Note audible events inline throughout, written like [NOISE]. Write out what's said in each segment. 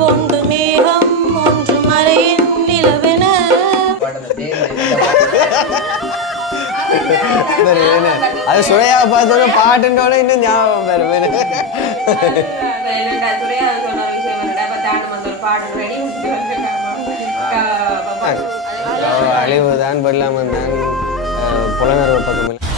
கொண்டு மேகம் ஒன்று மறையின் நிலவென. அது சுரையா பார்த்தோன்னே பாட்டுன்றோட இன்னும் ஞாபகம் ரெடி அழிவு தான் வெள்ளாமன் தான் புலனர்வு பக்கம்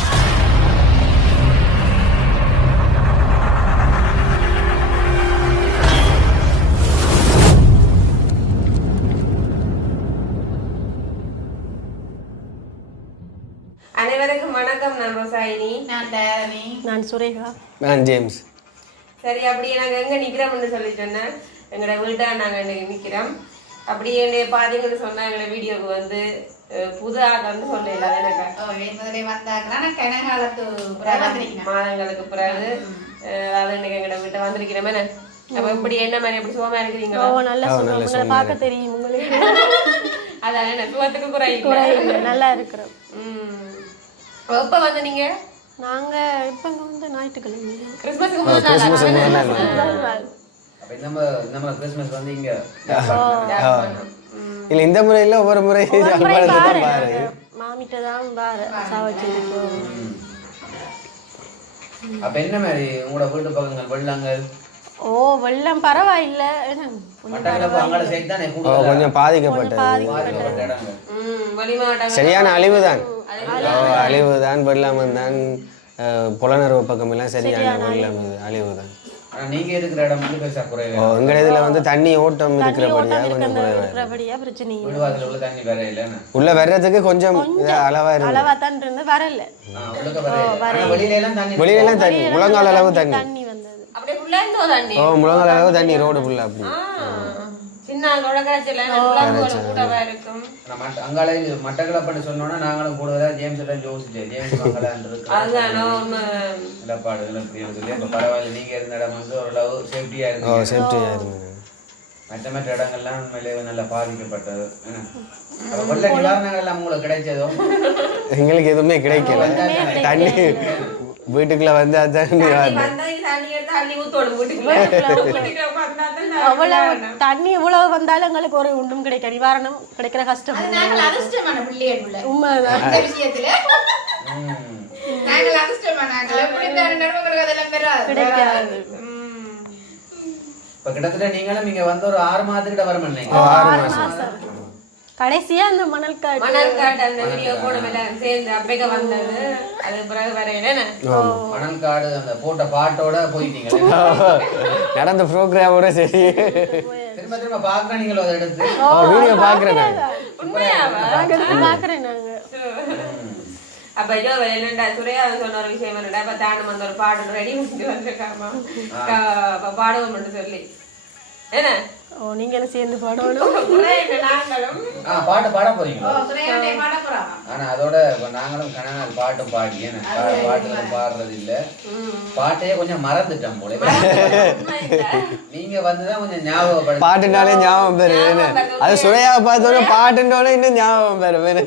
வணக்கம் நான் ரோசாயினி நான் சுரேகா. நான் ஜேம்ஸ். சரி அப்படியே நாங்க எங்க நிக்கிறோம்னு சொல்லிட்டோன்னா எங்களோட வீட்டை நாங்க இன்னைக்கு நிக்கிறோம். அப்படியே என்னைய பாத்தீங்கன்னு சொன்னா எங்களோட வீடியோக்கு வந்து புது ஆட்டம்னு சொல்லல எனக்கு. மாதங்களுக்கு பிறகு அதாவது இன்னைக்கு எங்களோட வீட்டை வந்திருக்கிறோமே. அப்ப இப்படி என்ன மாதிரி எப்படி சுகமா ஓ இருக்கிறீங்களா நல்ல உங்களை பார்க்க தெரியும் உங்களுக்கு. அதான் என்ன சுகத்துக்கு குறை இல்லை. குறையில்லை நல்லா இருக்கிறோம். ம். எப்ப வந்து நீங்க? நாங்க இப்ப இங்க வந்து ஞாயிற்றுக்கிழமை. கிறிஸ்மஸ்க்கு முதல் நாள் கிறிஸ்மஸ் முதல் நாள்? முதல் நாள் அப்ப நம்ம நம்ம கிறிஸ்மஸ் வந்து இங்க. இல்லை இந்த முறையில் ஒவ்வொரு முறை பாரு. மாமிட்ட தான் பாரு. சாவச்சிருக்கோம் அப்ப என்ன மாதிரி உங்களோட வீட்டு பக்கங்கள் வெள்ளங்கள் ஓ வெள்ளம் பரவாயில்ல. என்ன, கொஞ்சம் பாதிக்கப்பட்டது. சரியான அழிவு தான் அழிவு. தான் வெள்ளாமன் தான் புலனர்வு பக்கம் எல்லாம் சரியான இது அழிவு தான் ஆனா நீங்க இருக்கிற இடம் வந்து பெருசா குறைவு ஓ எங்கள் இதில் வந்து தண்ணி ஓட்டம் இருக்கிறபடியா கொஞ்சம் குறைவா பிரச்சனை உள்ள தண்ணி வர இல்லைன்னு உள்ள வர்றதுக்கு கொஞ்சம் அளவா இருக்கு. அளவா தான் இருந்து வரல. உள்ளுக்க வர இல்லை. ஆனா வெளியில எல்லாம் தண்ணி முழங்கால் அளவு தண்ணி தண்ணி. வந்தது. அப்படியே ஃபுல்லா இருந்தோ தண்ணி. ஓ முழங்கால் அளவு தண்ணி ரோடு அப்படி. ஆ, சின்ன குளக்கரைச்சல கூடவா இருக்கும். அங்கால மட்டக்களப்புன்னு சொன்னோன்னா நாங்களும் கூடுதலா ஜேம்ஸ் தான் யோசிச்சேன். ஜேம்ஸ் இருக்கு அதுதானோ. நிலப்பாடுகள் இப்ப பரவாயில்ல நீங்க இருந்த இடம் வந்து ஓரளவு சேஃப்டியா ஓ இருக்கு சேஃப்டியாக இருந்தது மற்ற மற்ற இடங்கள்லாம் உண்மையிலேயே நல்லா பாதிக்கப்பட்டது. வெள்ள நிவாரணங்கள் எல்லாம் உங்களுக்கு கிடைச்சதோ? எங்களுக்கு எதுவுமே கிடைக்கல. தண்ணி வீட்டுக்குள்ள வந்து அவ்வளவு தண்ணி எவ்வளவு வந்தாலும் எங்களுக்கு ஒரு ஒன்றும் கிடைக்க நிவாரணம் கிடைக்கிற கஷ்டம். உண்மைதான். கிடைக்காது. இப்ப கிட்டத்தட்ட நீங்களும் இங்க வந்து ஒரு ஆறு மாதத்துக்கிட்ட வர மாட்டீங்க ஆறு மாசம் கடைசியா அந்த மணல் காடு. மணல் காட்டு அந்த வீடியோ போன எல்லாம் சேர்ந்து அப்பேக்க வந்தது. அது பிறகு வரையில என்ன? மணல் காடு அந்த போட்ட பாட்டோட போயிட்டீங்க. [LAUGHS] நடந்த ப்ரோக்ராமோட சரி. திரும்ப திரும்ப பாக்குற நீங்களும் அதை எடுத்து. வீடியோ பார்க்குறேன் நான். உண்மையாவா? பாக்குறேன் நாங்க. அப்ப இதோ என்னடா சுரையா சொன்ன ஒரு விஷயம் என்னடா இப்ப தாண்டம் வந்த ஒரு பாடல் ரெடி பண்ணிட்டு வந்திருக்காமா? பாடுவோம் மட்டும் சொல்லி. என்ன? ஓ நீங்க என்ன சேர்ந்து பாடணும். நாங்களும். பாட்டு பாட போறீங்களா? ஆனா அதோட இப்ப நாங்களும் கனநாள் பாட்டு பாடி ஏன்னா பா- பாட்டுல பாடுறது இல்ல. பாட்டையே கொஞ்சம் மறந்துட்டோம் போல. நீங்க வந்துதான் கொஞ்சம் ஞாபகப்படுத்தி பாட்டுனாலே ஞாபகம் பேரு அது சுரையாவை பார்த்தோன்னே பாட்டுன்றோட இன்னும் ஞாபகம் பேரு வேறு.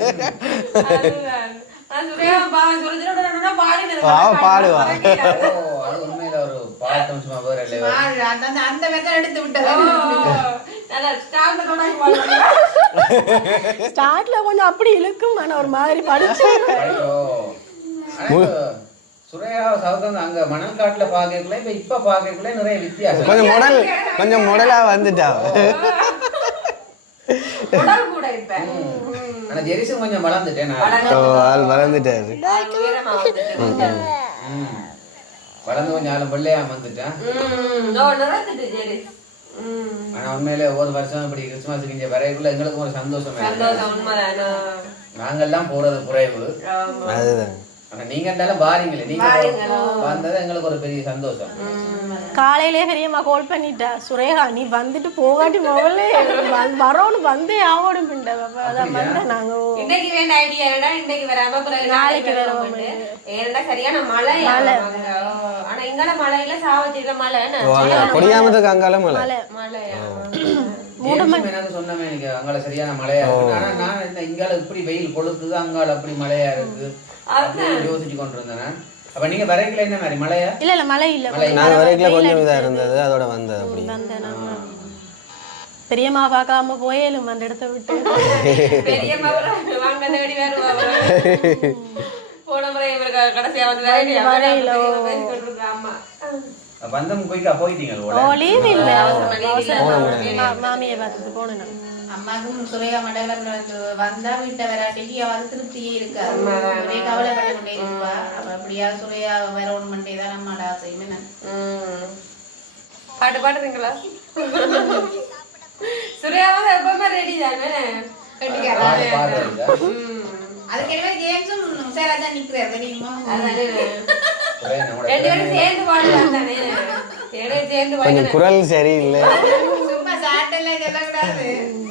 பாட்டும் சும்மா வேற இல்லை அந்த அந்த- மெத்தட் எடுத்து விட்டது ஸ்டார்ட்ல கொஞ்சம் அப்படி இழுக்கும் ஆனா ஒரு மாதிரி படிச்சு. சுரையா சவுத்தம் அங்க மணல் காட்டுல பாக்கல இப்ப இப்ப பாக்கல நிறைய வித்தியாசம். கொஞ்சம் முடல் கொஞ்சம் முடலா வந்துட்டா. ஆனா ஜெரிசும் கொஞ்சம் வளர்ந்துட்டேன் வளர்ந்துட்டாரு. ஆள் உயரமா வந்துட்டு. ம். வளர்ந்து கொஞ்சம் ஆளும் பிள்ளையா வந்துட்டேன் ஆனா உண்மையிலே ஒவ்வொரு வருஷம் இப்படி கிறிஸ்துமஸுக்கு இங்க வரைக்குள்ள எங்களுக்கும் ஒரு சந்தோஷம்? நாங்கெல்லாம் போறது குறைவு ஆனா நீங்க இருந்தாலும் பாருங்களே. நீங்க? வந்தது எங்களுக்கு ஒரு பெரிய சந்தோஷம். காலையிலே பெரியம்மா கால் பண்ணிட்டா சுரேகா நீ வந்துட்டு போகாட்டி முதல்ல வ- வரோன்னு வந்தே ஆகணும் பிண்ட. அதான் வந்தேன் நாங்க. ஓ. இன்னைக்கு வேண்ட ஐடியா இன்னைக்கு வராம பிறகு நாளைக்கு வருவோம் ஏன்னா சரியான மழை. ஆனா இங்கட மழையில சாவச்சிருக்க மழை கொடியாமத்துக்கு அங்கால மலை மழையா? எனக்கு சொன்னமே நீங்க? அங்கால சரியான மழையா இருக்கு ஆனா நான் என்ன இங்கால இப்படி வெயில் கொளுத்துது அங்கால அப்படி மழையா இருக்கு யோசிச்சு கொண்டு இருந்தேன். அப்ப நீங்க வரைக்கல என்ன மாதிரி? மழையா? இல்ல இல்ல மழை இல்ல. கொஞ்சம் இருந்தது. அதோட வந்தது அப்படி. பெரியம்மா பார்க்காம போயேலும் அந்த இடத்த விட்டு. பெரியம்மா வாங்க தேடி. போன முறை இவருக்கு கடைசியா வந்து பந்தம் குயிக்கா போயிட்டீங்க ஓ லீவ் இல்ல மாமியை பார்த்துட்டு போனேன் சுரேகா மண்டபம் வந்து வந்தா வீட்டை வராட்டிக்கு அவள் திருப்தியே ஒரே கவலைப்பட்டு கொண்டே இருப்பா அவ அப்படியா சுரையா வரணும் மண்டே தான் நம்மளோட ஆசையுமே நான். பாட்டு பாடுறீங்களா எப்பவுமே ரெடி தானே அதுக்கு என்ன ஜேம்ஸும் சார் அதான் நிக்கிறார் தெரியுமா ரெண்டு பேரும் சேர்ந்து பாடலாம் தானே ரெண்டு சேர்ந்து கொஞ்சம் குரல் சரியில்லை. சும்மா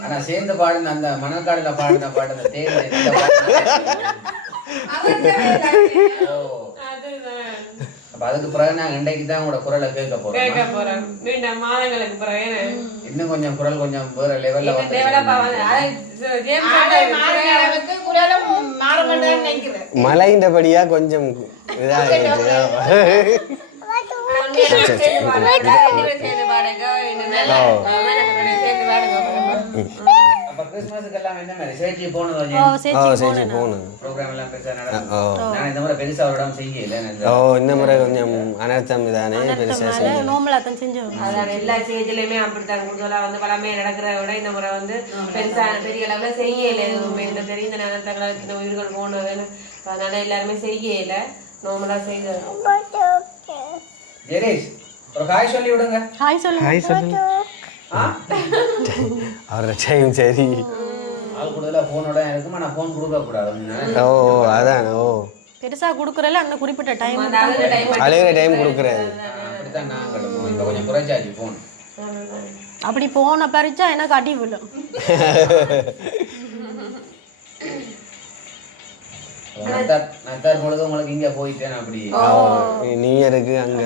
ஆனா சேர்ந்து பாடின அந்த மணக்காடுல பாடின பாட்டு அந்த தேர்வு. ஓ. அப்ப அதுக்கு பிறகு நாங்க இன்றைக்கு தான் உங்களோட குரலை கேட்க கேட்க போறோம் போறோம். மீண்டும் மாதங்களுக்கு பிறகு இன்னும் கொஞ்சம் குரல் கொஞ்சம் வேற லெவல்ல வந்து மழைண்டபடியா கொஞ்சம் இதாகிடுச்சு [LAUGHS] உண்மையா சேர்ந்து பாடுங்க ரெண்டு பேரும் சேர்ந்து பாடுங்க இன்னும் நல்லா சேர்ந்து பாடுங்க அப்ப கிறிஸ்மஸுக்கு எல்லாம் என்ன மாதிரி சேர்ச்சி போனதோ ஓ ஓ சேச்சி சரி போகணும் ப்ரோக்ராம் எல்லாம் பெருசா நான் இந்த முறை பெருசா ஒரு இடம் செய்யல ஓ இந்த- முறை கொஞ்சம் அனர்த்தம் தானே பெருசாக அதனால நோம்பலா தான் செஞ்சோம் அதான் எல்லா ஸ்டேஜ்லயுமே அப்படித்தான். குடுத்தலா வந்து பழமையா நடக்கிறத விட இந்த முறை வந்து பெருசா பெரிய அளவுல செய்யல எதுவுமே. இந்த பெரிய இந்த இந்த உயிர்கள் போனதுன்னு. அதனால எல்லாருமே செய்யல நார்மலா செய்தது ஜெரேஷ் ஒரு காய் சொல்லி விடுங்க ஹாய் சொல்லு ஹாய் சொல்லு [LAUGHS] ஆ? அவரோட டைம் சரி. ஆள் கூடுதலா போனோட இருக்குமா நான் போன் கொடுக்க கூடாது ஓ அதான் ஓ. பெருசா குடுக்குறல அந்த குறிப்பிட்ட டைம் அழுகிற டைம் கொடுக்குறாரு. அப்படி போன பறிச்சா எனக்கு அடி விழும்? உங்களுக்கு இங்க போயிட்டேன் அப்படி. நியூ இயருக்கு அங்கே.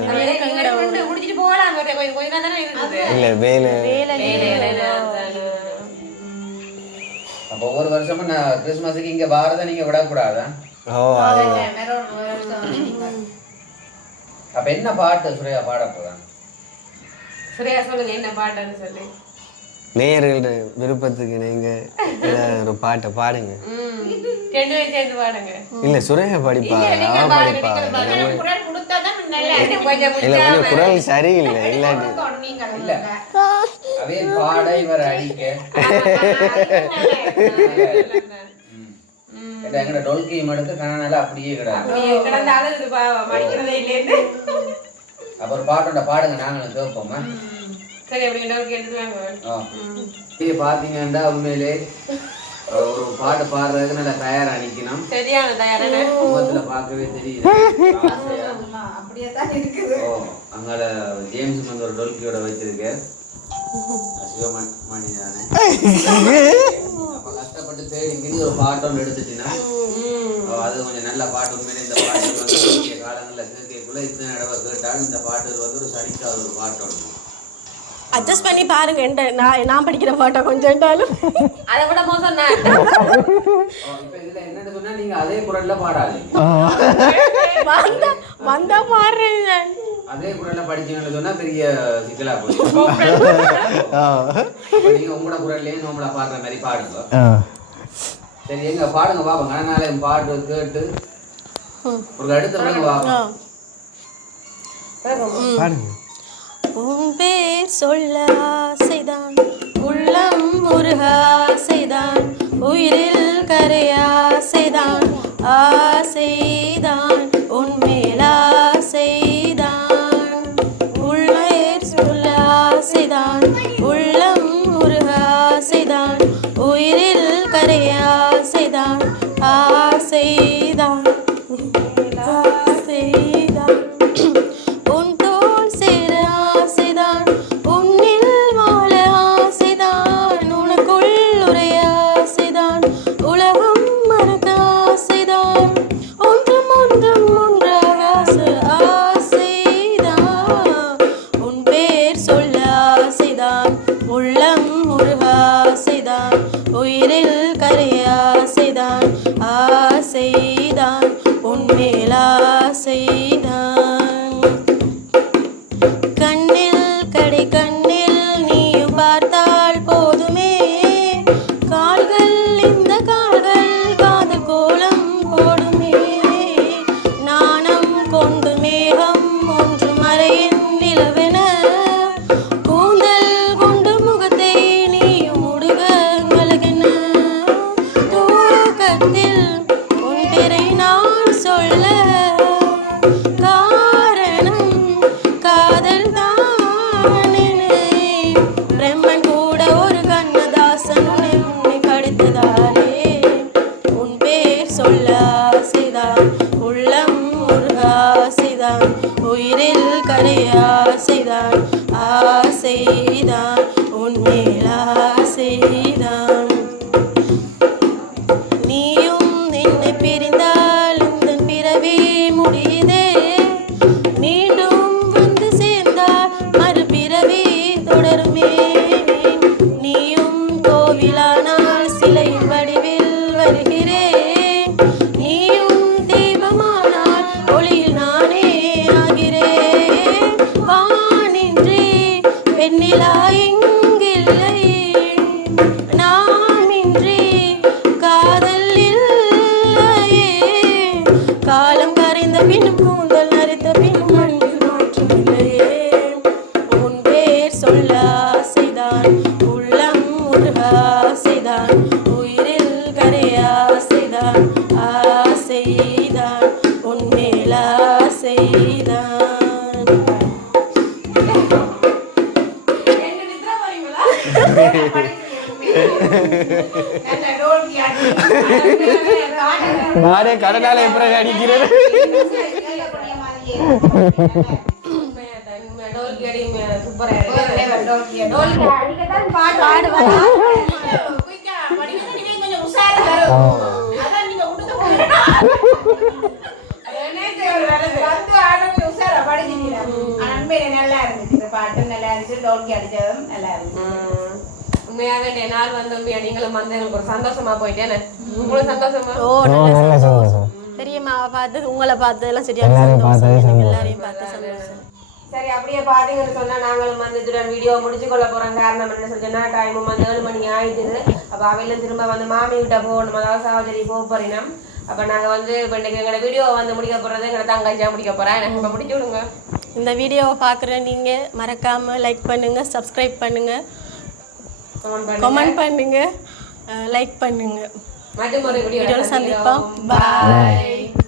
இல்லை வேலை. அப்ப ஒவ்வொரு வருஷமும் நான் கிறிஸ்மஸுக்கு இங்க வாரதை நீங்க விடக்கூடாதா? ஓ அப்ப என்ன பாட்டு சுரையா பாட போறான் சுரேயா சொல்லுங்க என்ன பாட்டுன்னு சொல்லி. நேயர்களோட விருப்பத்துக்கு நீங்க ஒரு பாட்டை பாடுங்க. இல்ல சுரேகா படிப்பா படிப்பா. இல்ல. கொஞ்சம் குரல் சரியில்லை இல்லாட்டி இல்ல. அதே பாட இவர் அடிக்க. எங்கட டொல்கியும் எடுத்து கணனால அப்படியே கிடாது அப்படியே கிடந்து அழுகுது பாவம் மடிக்கிறதே இல்லைன்னு. அப்ப ஒரு பாட்டோட பாடுங்க நாங்களும் கேட்போமா சரி அப்படி டவுட் கேட்டுட்டு வாங்க. ஆ. இது பாத்தீங்கன்னா உண்மையிலே ஒரு பாட்டு பாடுறதுக்கு நல்லா தயாரா நிக்கணும். சரியான தயாரான முகத்துல பார்க்கவே தெரியுது. ஆசையா. அப்படியே தான் இருக்குது. ஓ அங்கால ஜேம்ஸ் வந்து ஒரு டொல்கியோட வச்சிருக்க சிவமணி தானே அப்ப கஷ்டப்பட்டு தேடி இங்கிருந்து ஒரு பாட்டு ஒன்று எடுத்துட்டீங்கன்னா அது கொஞ்சம் நல்ல பாட்டு. உண்மையிலே இந்த பாட்டு வந்து காலங்கள்ல கேட்கக்குள்ள இத்தனை தடவை கேட்டாலும் இந்த பாட்டு வந்து ஒரு சடிக்காத ஒரு பாட்டு ஒன்று அட்ஜஸ்ட் பண்ணி பாருங்க என்கிட்ட நான் நான் படிக்கிற பாட்டை கொஞ்சம்ட்டாலும் அதை விட மோசம் நான் என்னன்னு சொன்னா நீங்க அதே குரல்ல பாடாதீங்க. வந்தா வந்தா பாடுறேன் அதே குரல்ல படிச்சீங்கன்னு சொன்னா பெரிய சிக்கலா. [LAUGHS] இப்ப நீங்க உங்களோட குரல்லையே நம்மள பாடுற மாதிரி பாடுங்க. சரி எங்க பாடுங்க பாப்போம். கனநாளே பாட்டு கேட்டு. ஒரு அடுத்த பிறகு பாப்போம். பாடுங்க. உன் பேர் சொல்ல ஆசைதான். உள்ளம் முருக ஆசைதான். உயிரில் கரையாசைதான் ஆசை [LAUGHS] நானே கடனால எப்படி அடிக்கிறேன். கேட்கக்கூடிய மாதிரியே இருக்கு. டோல்கி அடி சூப்பரா ஒரு இருக்கு level டோல்கி. டோல்கி அடிக்கத்தான் பாட்டு பாடுவா. குயிக்கா படிக்கணும். நீங்க கொஞ்சம் உஷாரா வரும். அதான் நீங்க விட்டுட்டு போறீங்க. வந்து ஆடுறது உஷாரா படிக்கிறீங்க. ஆனா உண்மையிலே நல்லா இருந்துச்சு இந்த பாட்டு டோல்கி அடிச்சதும் நல்லா இருந்துச்சு. உண்மையாவே நீங்களும் வந்து எங்களுக்கு ஒரு சந்தோஷமா போயிட்டேன் உங்களுக்கு சந்தோஷமா ஓ நல்ல சந்தோஷம் பார்த்து உங்களை. எல்லாரையும் பார்த்து சந்தோஷம் சரி அப்படியே பாத்தீங்கன்னு சொன்னா நாங்களும் வந்து இதுடன் வீடியோ முடிச்சு கொள்ள போறோம் காரணம் என்ன சொல்லுன்னா டைமும் வந்து ஏழு மணி ஆயிடுது அப்ப அவையில திரும்ப வந்து மாமி கிட்ட போகணும் அதாவது சகோதரி போக போறினோம் அப்ப நாங்க வந்து இப்ப எங்களோட வீடியோ வந்து முடிக்க போறது எங்களை தங்கச்சியா முடிக்க போறேன் எனக்கு முடிச்சு விடுங்க இந்த வீடியோவை பார்க்குற நீங்கள் மறக்காமல் லைக் பண்ணுங்கள் சப்ஸ்கிரைப் பண்ணுங்கள் கமெண்ட் பண்ணுங்க. கமெண்ட் பண்ணுங்கள் லைக் பண்ணுங்கள் வீடியோவில் சந்திப்போம். பாய்